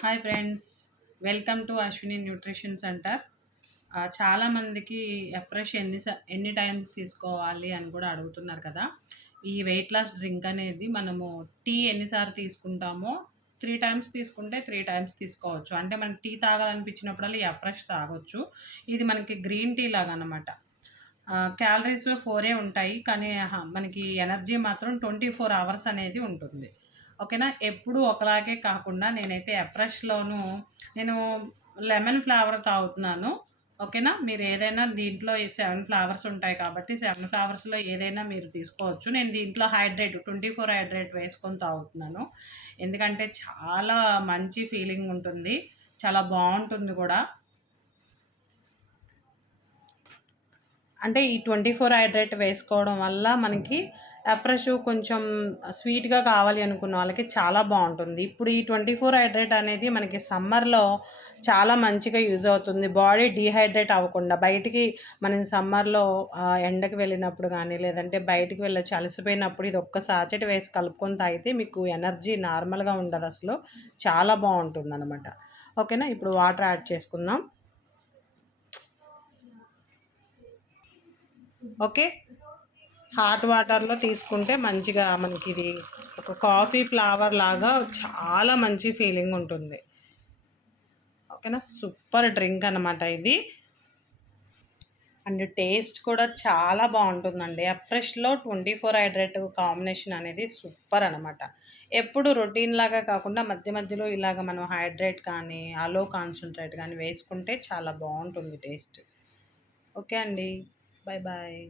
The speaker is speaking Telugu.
Hi friends, welcome to Ashwini nutrition centre. చాలామందికి ఎఫ్రెష్ ఎన్ని టైమ్స్ తీసుకోవాలి అని కూడా అడుగుతున్నారు కదా. ఈ వెయిట్ లాస్ డ్రింక్ అనేది మనము టీ ఎన్నిసార్లు తీసుకుంటామో 3 టైమ్స్ తీసుకుంటే 3 టైమ్స్ తీసుకోవచ్చు. అంటే మనకి టీ తాగాలనిపించినప్పుడల్లా ఈ ఎఫ్రెష్ తాగొచ్చు. ఇది మనకి గ్రీన్ టీ లాగా అనమాట. క్యాలరీస్ 4 ఉంటాయి, కానీ మనకి ఎనర్జీ మాత్రం 24 అవర్స్ అనేది ఉంటుంది. ఓకేనా. ఎప్పుడు ఒకలాగే కాకుండా నేనైతే ఎఫ్రెష్లోను నేను లెమన్ ఫ్లేవర్ తాగుతున్నాను. ఓకేనా. మీరు ఏదైనా దీంట్లో ఈ 7 ఫ్లేవర్స్ ఉంటాయి కాబట్టి 7 ఫ్లేవర్స్లో ఏదైనా మీరు తీసుకోవచ్చు. నేను దీంట్లో 24 హైడ్రేట్ వేసుకొని తాగుతున్నాను. ఎందుకంటే చాలా మంచి ఫీలింగ్ ఉంటుంది, చాలా బాగుంటుంది కూడా. అంటే ఈ 24 హైడ్రేట్ వేసుకోవడం వల్ల మనకి ఫ్రెష్ కొంచెం స్వీట్గా కావాలి అనుకున్న వాళ్ళకి చాలా బాగుంటుంది. ఇప్పుడు ఈ 24 హైడ్రేట్ అనేది మనకి సమ్మర్లో చాలా మంచిగా యూజ్ అవుతుంది. బాడీ డీహైడ్రేట్ అవ్వకుండా బయటికి మనం సమ్మర్లో ఎండకి వెళ్ళినప్పుడు కానీ లేదంటే బయటికి వెళ్ళొచ్చి అలసిపోయినప్పుడు ఇది ఒక్క సాచెట్ వేసి కలుపుకొని తాగితే మీకు ఎనర్జీ నార్మల్గా ఉండదు, అసలు చాలా బాగుంటుంది అనమాట. ఓకేనా. ఇప్పుడు వాటర్ యాడ్ చేసుకుందాం. ఓకే. హాట్ వాటర్లో తీసుకుంటే మంచిగా మనకి ఇది ఒక కాఫీ ఫ్లేవర్ లాగా చాలా మంచి ఫీలింగ్ ఉంటుంది. ఓకేనా. సూపర్ డ్రింక్ అనమాట ఇది. అండ్ టేస్ట్ కూడా చాలా బాగుంటుందండి. ఫ్రెష్లో 24 హైడ్రేట్ కాంబినేషన్ అనేది సూపర్ అనమాట. ఎప్పుడు రొటీన్ లాగా కాకుండా మధ్య మధ్యలో ఇలాగ మనం హైడ్రేట్ కానీ అలో కాన్సన్ట్రేట్ కానీ వేసుకుంటే చాలా బాగుంటుంది టేస్ట్. ఓకే అండి. Bye bye.